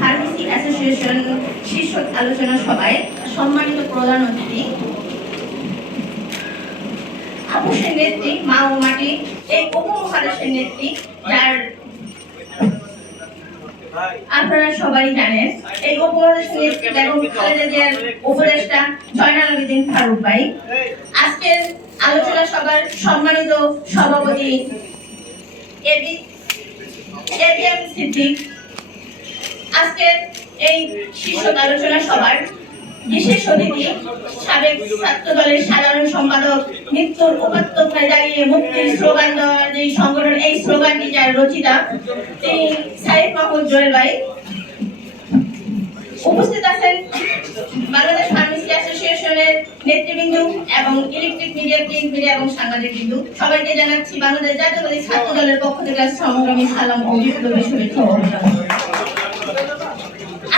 Pharmacy association শীর্ষ আলোচনা সভায় সম্মানিত প্রধান অতিথি। আপুসের নেত্রী, মা ও মাটি, এই উপমহাদেশের নেত্রী, যার আপনারা সবাই জানেন, এই উপমহাদেশের নেত্রী বেগম খালেদা জিয়ার উপদেষ্টা জয়নাল আবেদিন ফারুক ভাই। আজকের আলোচনা সভার সম্মানিত সভাপতি এবি এবিএম সিদ্দিক আজকের এই শীর্ষ আলোচনা সভার বিশেষ অতিথি সাবেক ছাত্র দলের সাধারণ সম্পাদক মৃত্যুর উপাত্তকায় দাঁড়িয়ে মুক্তির স্লোগান দেওয়ার যে সংগঠন, এই স্লোগানটি যার রচিতা, তিনি সাইফ মাহমুদ জোয়েল ভাই উপস্থিত আছেন বাংলাদেশ ফার্মেসি অ্যাসোসিয়েশনের নেতৃবৃন্দ এবং ইলেকট্রিক মিডিয়া, প্রিন্ট মিডিয়া এবং সাংবাদিক বিন্দু সবাইকে জানাচ্ছি বাংলাদেশ জাতীয়বাদী ছাত্র দলের পক্ষ থেকে সংগ্রামী সালাম ও বিপ্লবী।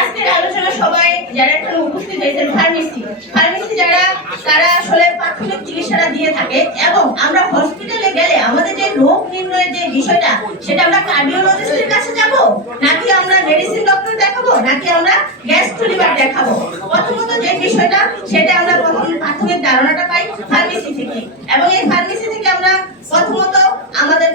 আজকের আলোচনা সবাই যারা এখানে উপস্থিত হয়েছেন ফার্মেসি ফার্মেসি যারা, তারা আসলে প্রাথমিক চিকিৎসাটা দিয়ে থাকে এবং আমরা হসপিটালে গেলে আমাদের যে রোগ নির্ণয়ের যে বিষয়টা, সেটা আমরা কার্ডিওলজিস্টের কাছে যাব? নাকি আমরা মেডিসিন ডক্টর দেখাবো? নাকি আমরা গ্যাস্ট্রোলিভার দেখাবো? প্রথমত যে বিষয়টা, সেটা আমরা প্রথম প্রাথমিক ধারণাটা পাই ফার্মেসি থেকে। এবং এই ফার্মেসি থেকে আমরা প্রথমত আমাদের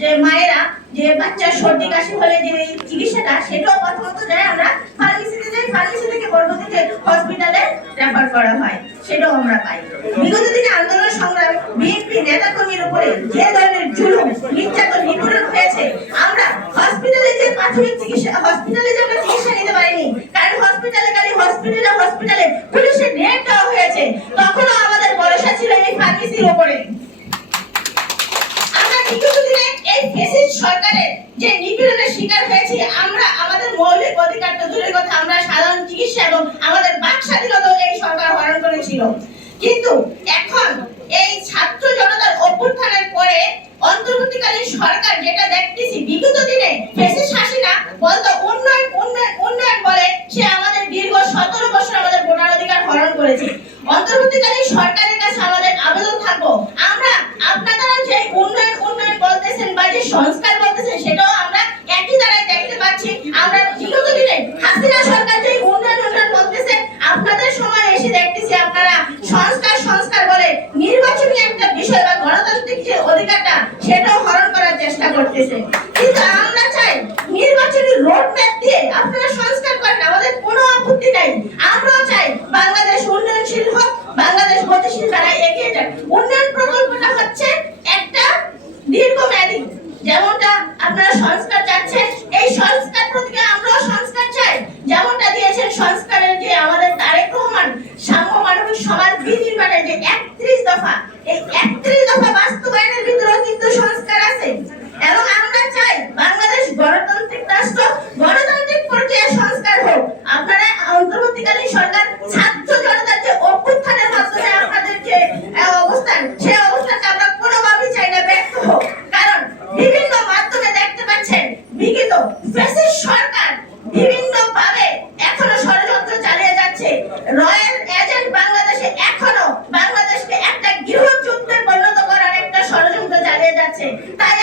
যে মায়েরা যে বাচ্চার সর্দি কাশি হলে যে চিকিৎসাটা, সেটাও প্রথমত যায় আমরা ফার্মেসিতে যাই, ফার্মেসি থেকে পরবর্তীতে হসপিটালে রেফার করা হয়, সেটাও আমরা পাই। বিগত দিনে আন্দোলন সংগ্রাম বিএনপি নেতা কর্মীর উপরে যে ধরনের জুলুম, নির্যাতন, নিপীড়ন হয়েছে, আমরা হসপিটালে যে প্রাথমিক চিকিৎসা হসপিটালে যে আমরা চিকিৎসা নিতে পারিনি কারণ হসপিটালে খালি হসপিটালে হসপিটালে পুলিশের রেড দেওয়া হয়েছে তখনও আমাদের ভরসা ছিল এই ফার্মেসির উপরে আমরা বিগত দিনে এই ফ্যাসিস্ট সরকারের যে নিপীড়নের শিকার হয়েছি, আমরা আমাদের মৌলিক অধিকার তো দূরের কথা, আমরা সাধারণ চিকিৎসা এবং আমাদের বাক স্বাধীনতা এই সরকার হরণ করেছিল। কিন্তু এখন এই ছাত্র জনতার অভ্যুত্থানের পরে অন্তর্বর্তীকালীন সরকার যেটা দেখতেছি, বিগত দিনে ফ্যাসিস্ট হাসিনা বলতো, উন্নয়ন উন্নয়ন উন্নয়ন বলে সে আমাদের দীর্ঘ সতেরো বছর আমাদের ভোটার অধিকার হরণ করেছে। অন্তর্বর্তীকালীন সরকারের কাছে আমাদের আবেদন থাকব। আমরা আপনারা যে উন্নয়ন উন্নয়ন বলতেছেন বা যে সংস্কার বলতেছেন সেটাও আমরা একই দ্বারাই দেখতে পাচ্ছি আমরা বিগত দিনে হাসিনা সরকার যে উন্নয়ন উন্নয়ন বলতেছে আপনাদের সময় এসে দেখতেছি আপনারা সংস্কার সংস্কার বলে নির্বাচনী একটা বিষয় বা গণতান্ত্রিক যে অধিকারটা, সেটাও হরণ করার চেষ্টা করতেছে। কিন্তু বলেন যে একত্রিশ দফা। এই একত্রিশ দফা বাস্তবায়নের ভিতরেও কিন্তু সংস্কার আছে। এবং আমরা চাই বাংলাদেশ গণতান্ত্রিক রাষ্ট্র, গণতান্ত্রিক প্রক্রিয়া সংস্কার হোক। আপনারা অন্তর্বর্তীকালীন সরকার, ছাত্র জনতার যে অভ্যুত্থানের মাধ্যমে আপনাদের যে অবস্থান, সেই অবস্থানকে আমরা কোনোভাবেই চাই না ব্যর্থ হোক। কারণ বিভিন্ন মাধ্যমে দেখতে পাচ্ছেন বিগত ফ্যাসিস্ট সরকার বিভিন্ন ভাবে এখনও ষড়যন্ত্র চালিয়ে যাচ্ছে। রয় 大家